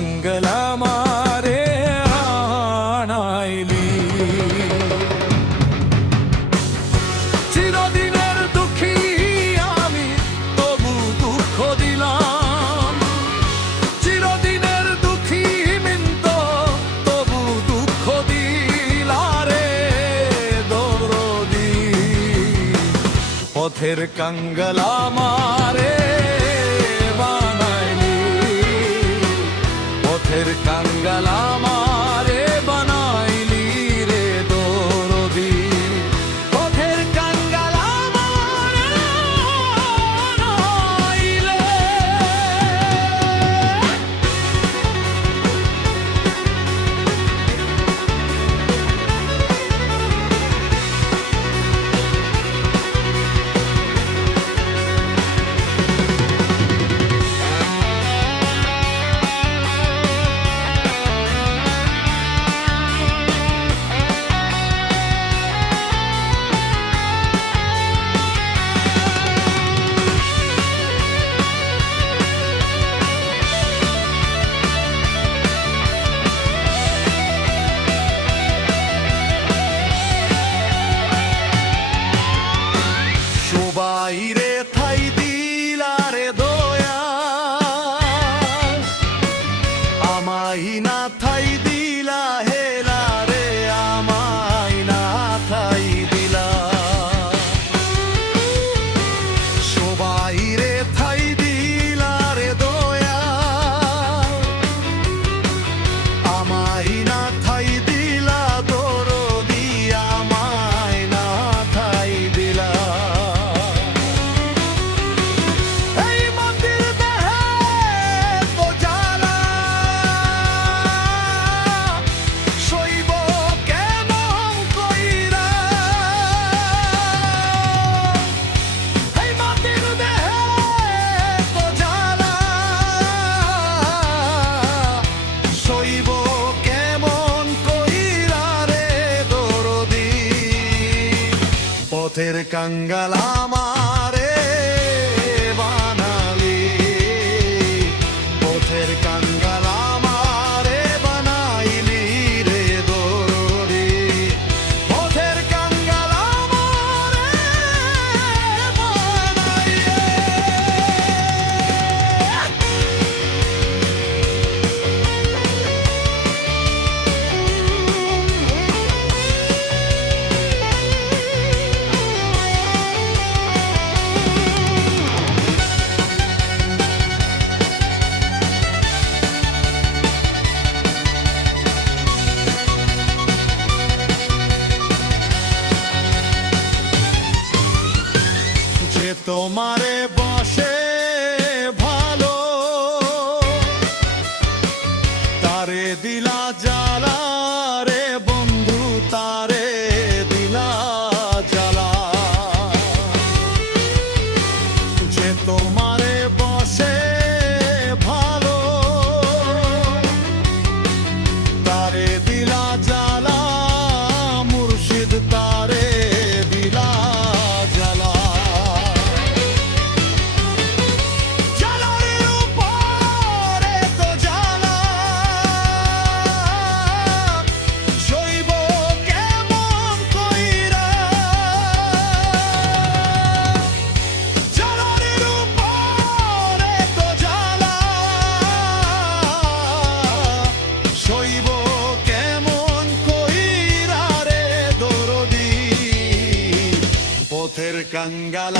কাঙ্গাল আমারে আনাইলি। চিরদিনের দুঃখী আমি তবু দুঃখ দিলাম, চিরদিনের দুঃখী মিন্ত তবু দুঃখ দিলারে দরদি। পথের কাঙ্গাল আমারে বানাইলি, পথের কাঙ্গাল আমারে বানাইলি রে দরদি। পথের কাঙ্গাল আমারে বানাইলে। বাইরে থাই দিলারে দয়া, আমাই না থাই দিলা হেলা রে, আমাই না থাই দিলা। সবাইরে থাই দিলারে দয়া, আমাই না থাই দিলা দরদি, আমাই না থাই দিলা। পথের কাঙ্গাল আমারে বানালি, পথের কাঙ্গাল আমারে বানাইলি রে দরদি। পথের কাঙ্গাল আমারে বানাইলি। তোমারে বসে ভালো তারে দিলা জ্বালা রে বন্ধু, তারে দিলা জ্বালা। যে তোমারে বসে ভালো তারে দিলা জ্বালা, মুর্শিদ তারে দিলা জ্বালা। পথের কাঙ্গাল